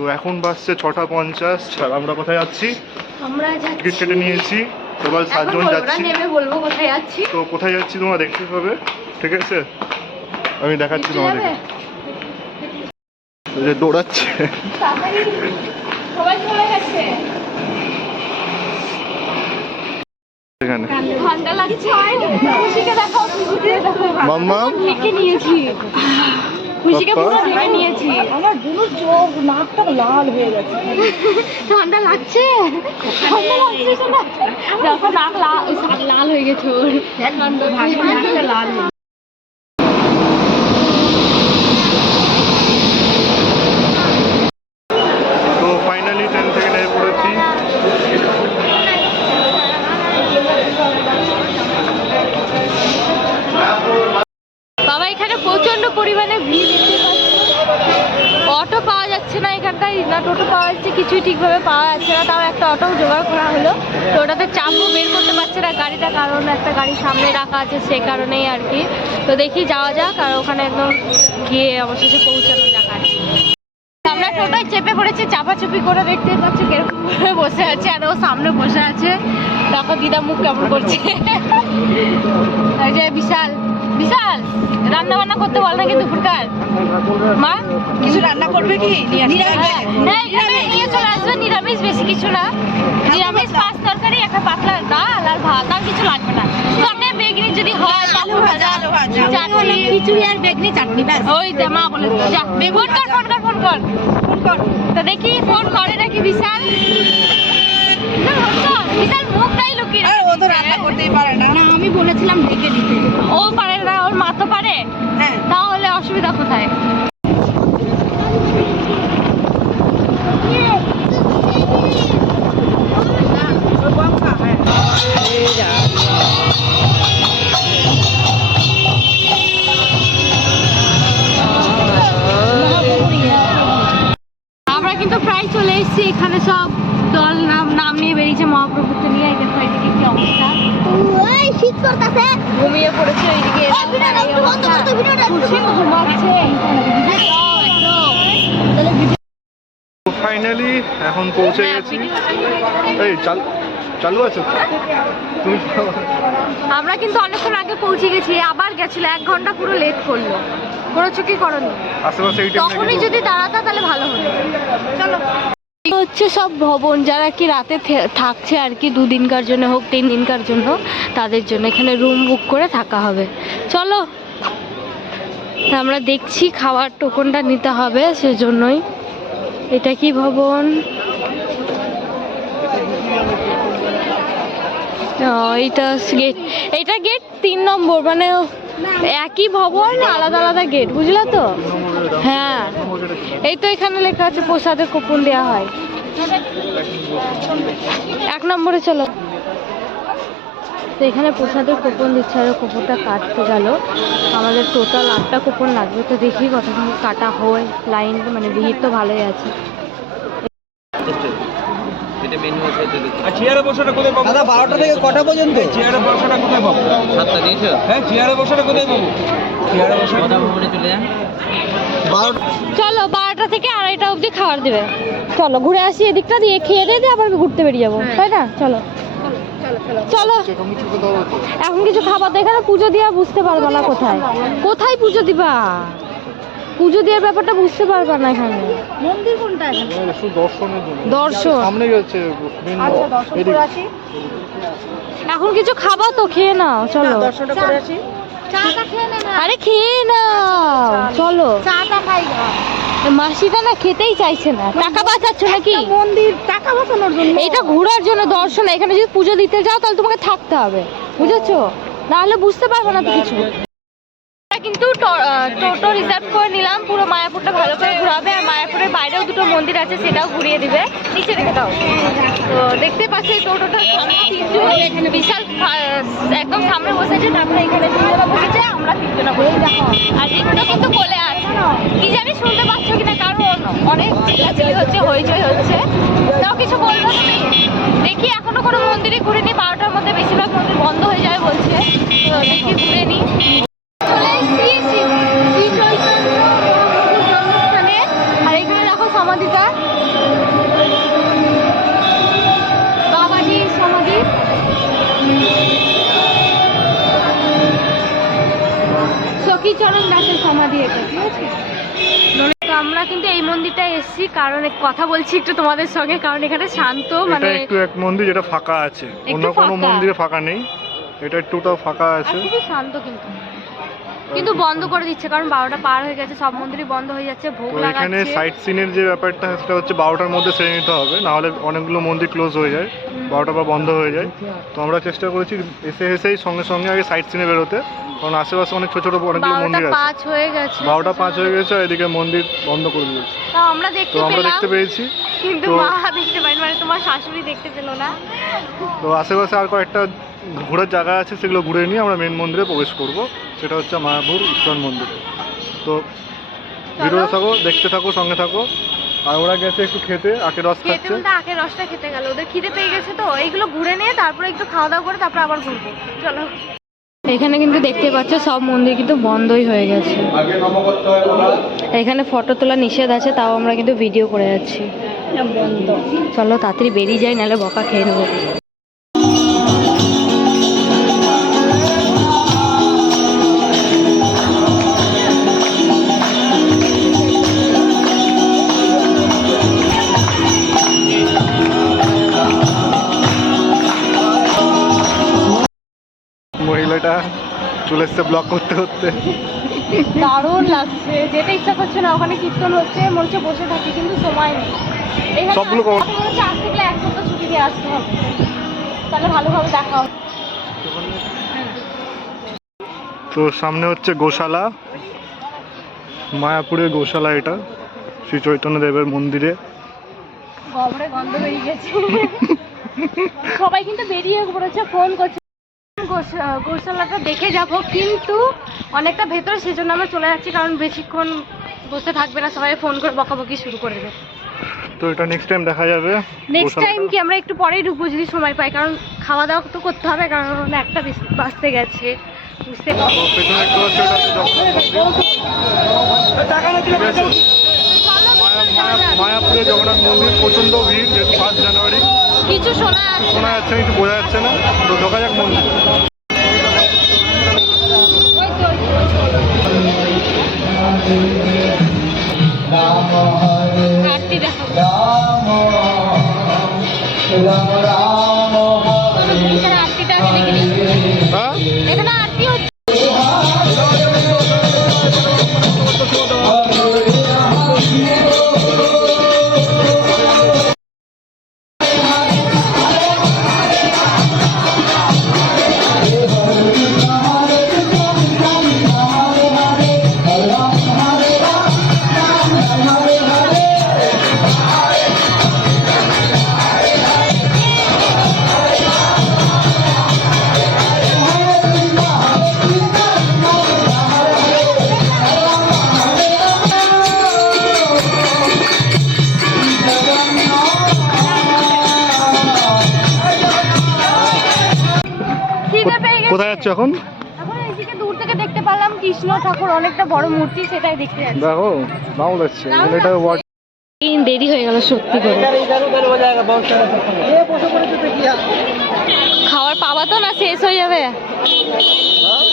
তো এখন বাজছে 6:50। আর আমরা কোথায় যাচ্ছি? আমরা টিকিট কেটে নিয়েছি, টোটাল 7 জন যাচ্ছি। বলবো কোথায় যাচ্ছি। তো কোথায় যাচ্ছি তোমরা দেখতে পাবে, ঠিক আছে? আমি দেখাচ্ছি তোমাদেরকে। যে দৌড়াচ্ছে সবাই চলে গেছে। এখানে ঠান্ডা লাগছে। খুশিকে দেখাও, খুশিকে দেখাও। মাম্মা ঢেকে নিয়েছি, খুশিকে পুরো ঢেকে নিয়েছি। আমার দুটোর চোখ নাকটা লাল হয়ে গেছে। ঠান্ডা লাগছে, ঠান্ডা লাগছে শোনা। দেখো নাক লাল হয়ে গেছে ওর। নাকটা লাল হয়ে তো ফাইনালি ট্রেন থেকে নেমে পড়েছি। বাবা এখানে প্রচন্ড পরিমাণে ভিড় দেখতে পাচ্ছি। অটো পাওয়া যাচ্ছে না এখানটায়, না টোটো পাওয়া যাচ্ছে, কিছুই ঠিকভাবে পাওয়া যাচ্ছে না। তাও একটা অটো জোগাড় করা হলো, তো ওটাতে চাপও বের করতে পারছে না গাড়িটা, কারণ একটা গাড়ি সামনে রাখা আছে, সে কারণেই আর কি। তো দেখি যাওয়া যাক, আর ওখানে একদম গিয়ে অবশেষে পৌঁছানো যাক আর কি। আমরা টোটোয় চেপে পড়েছি, চাপাচুপি করে দেখতে পাচ্ছি কিরকম করে বসে আছে, আর ও সামনে বসে আছে। দেখো দিদা মুখ কেমন করছে। এই যে বিশাল বিশাল রান্না বান্না করতে বল না কিন্তু দুপুরকার মা কিছু রান্না করবে কি? নিয়ে চলে আসবে, নিরামিষ, বেশি কিছু না। নিরামিষ 5 তরকারি, একটা পাতলা ডাল আর ভাত, আর কিছু লাগবে না। সঙ্গে বেগনি যদি হয়, আলু ভাজা, চাটনি, খিচুড়ি আর বেগনি চাটনি ব্যাস। ওই যে মা বলে দিল, যা ফোন কর। তো দেখি ফোন করে নাকি বিশাল। বিশাল মুখটাই লুকিয়ে আর ও তো রান্না করতেই পারে না। না আমি বলেছিলাম ঢেকে দিতে। ও পারে না, ওর মা তো পারে। হ্যাঁ তাহলে অসুবিধা কোথায়? আমরা কিন্তু প্রায় চলে এসেছি। এখানে সব দল নাম নিয়ে বেরিয়েছে মহাপ্রভুকে নিয়ে। এই দেখো এদিকে কি অবস্থা, ঘুমিয়ে পড়েছে ওইদিকে, ঘুমাচ্ছে। ফাইনালি এখন পৌঁছে গেছি। এই চালু আছে তুমি? আমরা কিন্তু অনেকক্ষণ আগে পৌঁছে গেছি, আবার গেছিল 1 ঘন্টা পুরো লেট করলো। কোনো চুকি করনি, আশেপাশে এই তখনই যদি দাঁড়াতা তাহলে ভালো হতো। চলো হচ্ছে সব ভবন, যারা কি রাতে থাকছে আর কি, 2 দিনকার জন্য হোক 3 দিনকার জন্য, তাদের জন্য এখানে রুম বুক করে থাকা হবে। চলো আমরা দেখছি, খাওয়ার টোকনটা নিতে হবে, সেজন্যই। এটা কি ভবন? এইটা গেট, এটা গেট 3 নম্বর, মানে একই ভবন আলাদা আলাদা গেট, বুঝলা তো? হ্যাঁ এই তো এখানে লেখা আছে প্রসাদের কুপন দেওয়া হয়। 1 নম্বরে চলো। তো এখানে প্রসাদের কুপন দিচ্ছে, আর কুপনটা কাটতে গেল। আমাদের টোটাল 8টা কুপন লাগবে, তো দেখি কতক্ষণ কাটা হয়। লাইন মানে ভিড় তো ভালোই আছে। চেয়ারে বসাটা কোথায় পাবো? দাদা 12টা থেকে কটা পর্যন্ত? চেয়ারে বসাটা কোথায় পাবো? 7টা দিয়েছো? হ্যাঁ চেয়ারে বসাটা কোথায় পাবো? চেয়ারে বসাটা কথা বলে চলে যান। চলো 12টা থেকে 2:30টা অবধি খাবার দেবে। চলো ঘুরে আসি এদিকটা দিয়ে, খেয়ে দিয়ে আবার ঘুরতে বেরিয়ে যাবো, তাই না? চলো চলো। এখন কিছু খাবার, এখানে পুজো দিয়া বুঝতে পারবা না কোথায় কোথায় পুজো দিবা। পুজো দেওয়ার ব্যাপারটা বুঝতে পারবা না এখানে। মন্দির কোনটা? দর্শন সামনে গেছে। আচ্ছা দর্শন করে আসি। এখন কিছু খাবা তো, খেয়ে নাও। চলো দর্শনটা করে আসি। চাটা খেয়ে নে না। আরে খেয়ে নাও, চলো। চাটা খাই না। মাসিটা না খেতেই চাইছে না। টাকা বাঁচাচ্ছ নাকি? মন্দির টাকা বাঁচানোর জন্য। এটা ঘোরার জন্য, দর্শন। এখানে যদি পুজো দিতে যাও তাহলে তোমাকে থাকতে হবে, বুঝেছো? নাহলে বুঝতে পারবো না তো কিছু। কিন্তু টোটো রিজার্ভ করে নিলাম, পুরো মায়াপুরটা ভালো করে ঘোরাবে, আর মায়াপুরের বাইরেও 2টো মন্দির আছে, সেটাও ঘুরিয়ে দিবে। নিচে রেখে দাও। তো দেখতে পাচ্ছি টোটোটার সামনে 3 জন বিশাল একদম সামনে বসেছে, তারপরে এখানে 2 জনা বসেছে, আমরা 3 জনা বসেছি। আর রিক্সা কিন্তু বলে আছে, কি জানি শুনতে পাচ্ছ কিনা, কারণ অনেক চিল্লাচিল্লি হচ্ছে, হইচই হচ্ছে। তাও কিছু বলবো না। দেখি এখনো কোনো মন্দিরে ঘুরিনি, 12টার মধ্যে বেশিরভাগ মন্দির বন্ধ হয়ে যাবে বলছে, তো দেখি ঘুরে নিই। আর এখানে দেখো সমাধিটা, বাবাজির সমাধি। সখীচরণ দাসের সমাধি এটা, ঠিক আছে। তো আমরা কিন্তু এই মন্দিরটায় এসেছি কারণ কথা বলছি একটু তোমাদের সঙ্গে, কারণ এখানে শান্ত, মানে এটা একটু এক মন্দির যেটা ফাঁকা আছে, অন্য কোনো ফাঁকা। মন্দিরে ফাঁকা নেই, এটা একটুটাও ফাঁকা আর আছে। খুবই শান্ত, কিন্তু বন্ধ করে দিচ্ছে কারণ 12টা পার হয়ে গেছে, সব মন্দিরই বন্ধ হয়ে যাচ্ছে, ভোগ তো এখানে লাগাচ্ছে। সাইট সিনের যে ব্যাপারটা সেটা হচ্ছে 12টার মধ্যে সেরে নিতে হবে, নাহলে অনেকগুলো মন্দির ক্লোজ হয়ে যায়, 12টা বা বন্ধ হয়ে যায়। তো আমরা চেষ্টা করেছি এসেই সঙ্গে সঙ্গে আগে সাইট সিনে বেরোতে, কারণ আশেপাশে অনেক ছোট ছোট অনেকগুলো 12টা মন্দির আছে। 5 হয়ে গেছে, 12টা 5 হয়ে গেছে, আর এদিকে মন্দির বন্ধ করে দিয়েছে। তা আমরা তো দেখতে আমরা পেলাম, দেখতে পেয়েছি। কিন্তু তো- মা দেখতে পাইনি, মানে তোমার শাশুড়ি দেখতে পেলো না। তো আশেপাশে আর কয়েকটা ঘোরার জায়গা আছে, সেগুলো ঘুরে নিয়ে আমরা মেন মন্দিরে প্রবেশ করব, সেটা হচ্ছে মায়াপুর ইস্কন মন্দিরে। তো ভিডিওতে থাকো, দেখতে থাকো, সঙ্গে থাকো। আর ওরা গেছে একটু খেতে, আখের রস খেতে খাচ্ছে। বলতে আখের রসটা খেতে গেল, ওদের খিদে পেয়ে গেছে, তো এইগুলো ঘুরে নিয়ে তারপরে একটু খাওয়া দাওয়া করে তারপরে আবার ঘুরবো, চলো। এখানে কিন্তু দেখতে পাচ্ছ সব মন্দির কিন্তু বন্ধই হয়ে গেছে। এখানে ফটো তোলা নিষেধ আছে, তাও আমরা কিন্তু ভিডিও করে যাচ্ছি। চলো তাড়াতাড়ি বেরিয়ে যাই, নাহলে বকা খেয়ে নেবো। মহিলাটা চলে এসছে ব্লক করতে করতে। দারুণ লাগছে, যেতে ইচ্ছা করছে না, ওখানে কীর্তন হচ্ছে, মনে হচ্ছে বসে থাকি, কিন্তু সময় নেই। এখানে সবগুলো মনে হচ্ছে আসতে গেলে 1 সপ্তাহ ছুটি দিয়ে আসতে হবে, তাহলে ভালোভাবে দেখা হবে। তো সামনে হচ্ছে গোশালা, মায়াপুরের গোশালা, এটা শ্রী চৈতন্য দেবের মন্দিরে। গবরে গন্ধ বেরিয়ে গেছে। সবাই কিন্তু বেরিয়ে পড়েছে, ফোন করছে। গোশালাটা দেখে যাব, কিন্তু অনেকটা ভেতরে, সেজন্য আমরা চলে যাচ্ছি, কারণ বেশিক্ষণ বসে থাকবে না, সবাই ফোন করে বকাবকি শুরু করে দেবে। তো এটা নেক্সট টাইম দেখা যাবে। নেক্সট টাইম গোশালাটা। কি আমরা একটু পরেই ঢুকবো যদি সময় পাই, কারণ খাওয়া দাওয়া তো করতে হবে, কারণ 1টা বাজতে গেছে, বুঝতে তো পেছনে দেখতে পাচ্ছি ওটা হচ্ছে জগন্নাথ মন্দির। ঠিক আছে? মায়াপুরে জগন্নাথ মন্দির, প্রচণ্ড ভিড়, যেহেতু 1 জানুয়ারি। কিছু শোনা যাচ্ছে শোনা না। যাচ্ছে না, কিছু বোঝা যাচ্ছে না, তো ঢোকা যাক মন্দির। ওই তো, ঘাটটি দেখাবো। এখানে আরতিটা দেখে নিই। হ্যাঁ, এখানে আরতি হচ্ছে। খিদে পেয়ে গেছে। কোথায় যাচ্ছে এখন? এখন এইদিকে দূর থেকে দেখতে পেলাম কৃষ্ণ ঠাকুর, অনেকটা বড় মূর্তি, সেটাই দেখতে যাচ্ছি। দেখো, নাও যাচ্ছে এটা ওয়াট। দেরি হয়ে গেল সত্যি করে। খাওয়ার পাবা তো না শেষ হয়ে যাবে,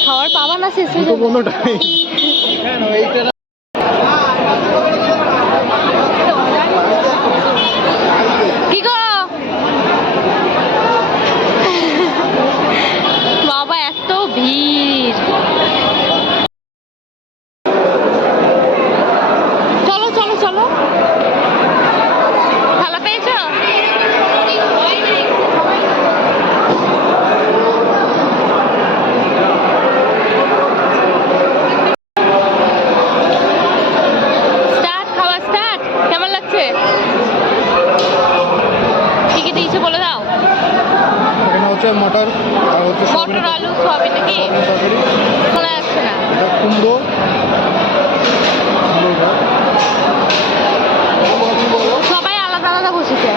খাওয়ার পাবা না শেষ হয়ে যাবে। কোনোটাই কি গো বাবা, এত ভিড়। চলো চলো চলো, ভালো পেয়েছো? স্টার্ট, খাওয়া স্টার্ট। কেমন লাগছে? কি কি দিয়েছে বলে দাও। এখানে হচ্ছে মটর, আর হচ্ছে মটর, আলু, সয়াবিন নাকি? তরকারি, শোনা যাচ্ছে না। এটা কুমড়ো। সবাই আলাদা আলাদা বসেছে।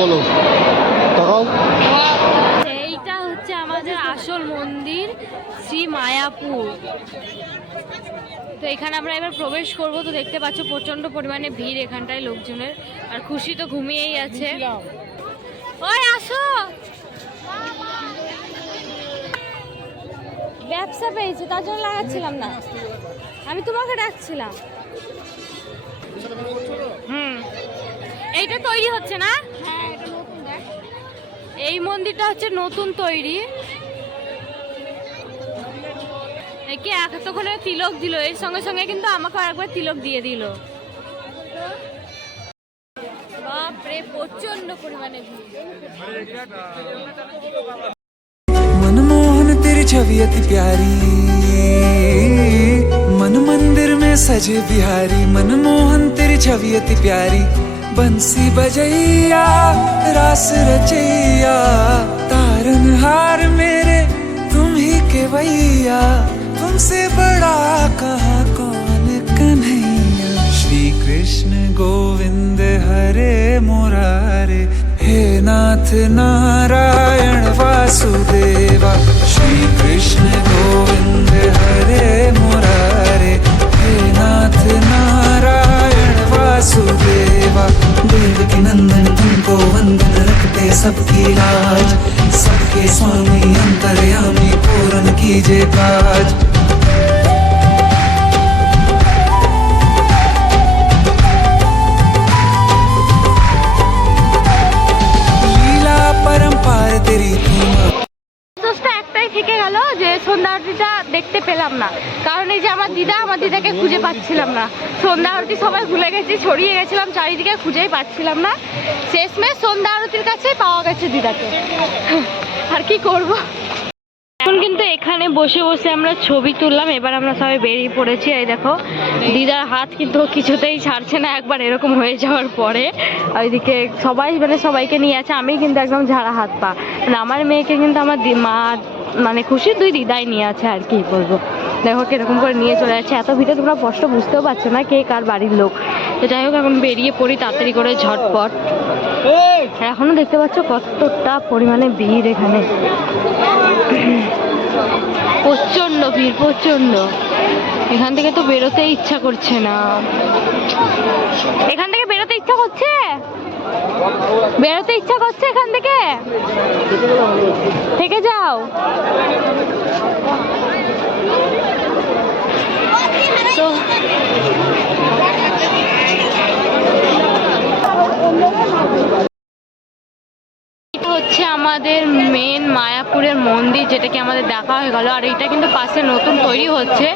বলো তাকাও। এইটা হচ্ছে আমাদের আসল মন্দির, শ্রী মায়াপুর। তো এখানে আমরা এবার প্রবেশ করব। তো দেখতে পাচ্ছ প্রচন্ড পরিমাণে ভিড় এখানটায় লোকজনের, আর খুশি তো ঘুমিয়েই আছে। ওই আসো, ব্যবসা পেয়েছে তার জন্য লাগাচ্ছিলাম না, আমি তোমাকে ডাকছিলাম। এইটা তৈরি হচ্ছে না? হ্যাঁ এটা নতুন দেখ। এই মন্দিরটা হচ্ছে নতুন তৈরি। একে এতক্ষণে তিলক দিল, এর সঙ্গে সঙ্গে কিন্তু আমাকে একবার তিলক দিয়ে দিল। বাপরে প্রচন্ড পরিমাণে ভিড়। मनमोहन तेरी छवि अति प्यारी, मन मंदिर में सजे बिहारी। मनमोहन तेरी छवि अति प्यारी, बंसी बजैया रास रचैया। तारनहार मेरे तुम ही केवैया, तुमसे बड़ा कहाँ कौन कन्हैया। श्री कृष्ण गोविंद हरे मुरारे, हे नाथ नारायण वासुदेवा। श्री कृष्ण गोविंद हरे मुरारे, हे नाथ नारायण वासुदेवा। देवकी नंदन तुमको वंदन, रखते सबकी लाज। सबके स्वामी अंतर्यामी, पूर्ण कीजिए काज। लीला परंपार तेरी तुम। আফসোসটা একটাই থেকে গেল যে সন্ধ্যা আরতিটা দেখতে পেলাম না, কারণ এই যে আমার দিদাকে খুঁজে পাচ্ছিলাম না। সন্ধ্যা আরতি সবাই ভুলে গেছি, ছড়িয়ে গেছিলাম চারিদিকে, খুঁজেই পাচ্ছিলাম না। শেষমেশ সন্ধ্যা আরতির কাছেই পাওয়া গেছে দিদাকে। আর কি করব। এখন কিন্তু এখানে বসে বসে আমরা ছবি তুললাম, এবার আমরা সবাই বেরিয়ে পড়েছি। এই দেখো দিদার হাত কিন্তু কিছুতেই ছাড়ছে না একবার এরকম হয়ে যাওয়ার পরে। ওইদিকে সবাই মানে সবাইকে নিয়ে আছে, আমি কিন্তু একদম ঝাড়া হাত পা। মানে আমার মেয়েকে কিন্তু আমার মা মানে খুশি দুই দিদাই নিয়ে আছে, আর কি বলবো। দেখো কিরকম করে নিয়ে চলে যাচ্ছে, এত ভিতরে তোমরা স্পষ্ট বুঝতেও পারছো না কে কার বাড়ির লোক। তো যাই হোক এখন বেরিয়ে পড়ি তাড়াতাড়ি করে ঝটপট। এখনো দেখতে পাচ্ছ কতটা পরিমাণে ভিড় এখানে, প্রচন্ড ভিড় প্রচন্ড। এখান থেকে তো বেরোতে ইচ্ছা করছে না। এখান থেকে বেরোতে ইচ্ছা করছে, বেরোতে ইচ্ছা করছে এখান থেকে। থেকে যাও। তো এটা হচ্ছে আমাদের মেন মায়াপুরের মন্দির, যেটা কি আমাদের দেখা হয়ে গেল। আর এটা কিন্তু পাশে নতুন তৈরি হচ্ছে,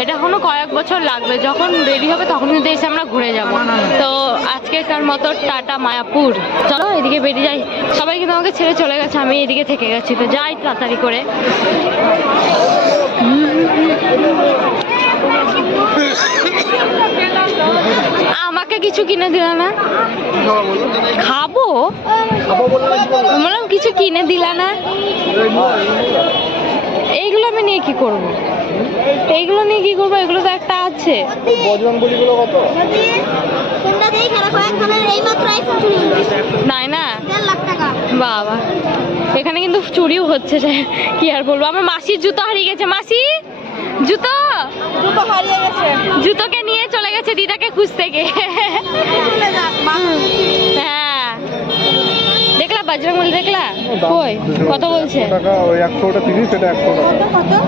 এটা এখনো কয়েক বছর লাগবে। যখন রেডি হবে তখন কিন্তু এসে আমরা ঘুরে যাব। তো আজকেকার মতো টাটা মায়াপুর। চলো এদিকে বেরিয়ে যাই, সবাই কিন্তু আমাকে ছেড়ে চলে গেছে, আমি এদিকে থেকে গেছি। তো যাই তাড়াতাড়ি করে। আমাকে কিছু কিনে দিলা না? খাবো বললাম, কিছু কিনে দিলা না? এইগুলো আমি নিয়ে কি করব? এইগুলো নিয়ে কি করবো? এগুলো তো একটা আছে। বজরংবলীগুলো কত? নাই না বাবা, এখানে কিন্তু চুরিও হচ্ছে, কি আর বলবো। আমার মাসির জুতো হারিয়ে গেছে। মাসি জুতো হারিয়ে গেছে, জুতোকে নিয়ে চলে গেছে দিদাকে খুঁজতে গিয়ে। হ্যাঁ দেখলা বজরংবলী, দেখলা কই কত বলছে? টাকা ওই 100টা 30, এটা 100 টাকা।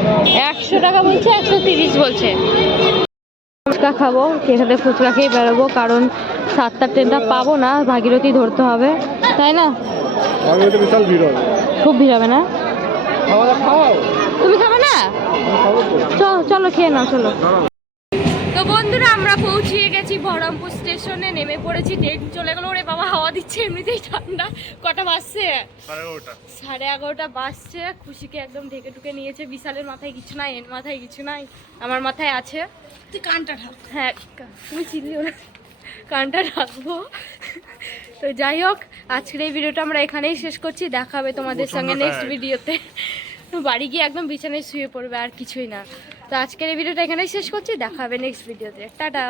100 টাকা বলছে, 130 বলছে। ফুচকা খাবো, এখানে ফুচকা খেয়ে বেরোবো, কারণ 7টার ট্রেনটা পাবো না, ভাগীরথী ধরতে হবে, তাই না? ভাগীরথী বিশাল ভিড় হবে, খুব ভিড় হবে না? খাও। তুমি খাবে না? চলো খেয়ে নাও, চলো। তো বন্ধুরা আমরা পৌঁছিয়ে গেছি বহরমপুর স্টেশনে, নেমে পড়েছি। ট্রেন চলে গেল। ওরে বাবা হাওয়া দিচ্ছে, এমনিতেই ঠান্ডা। কটা বাজছে? 11:30 বাজছে। খুশিকে একদম ঢেকে ঢুকে নিয়েছে। বিশালের মাথায় কিছু নাই, এর মাথায় কিছু নাই, আমার মাথায় আছে। তুই কানটা ঢাক। হ্যাঁ তুমি চিনলিও না, কানটা ঢাকবো। তো যাই হোক আজকের এই ভিডিওটা আমরা এখানেই শেষ করছি। দেখা হবে তোমাদের সঙ্গে নেক্সট ভিডিওতে। বাড়ি গিয়ে একদম বিছানায় শুয়ে পড়বে, আর কিছুই না। তো আজকের এই ভিডিওটা এখানেই শেষ করছি, দেখা হবে নেক্সট ভিডিওতে। টাটা।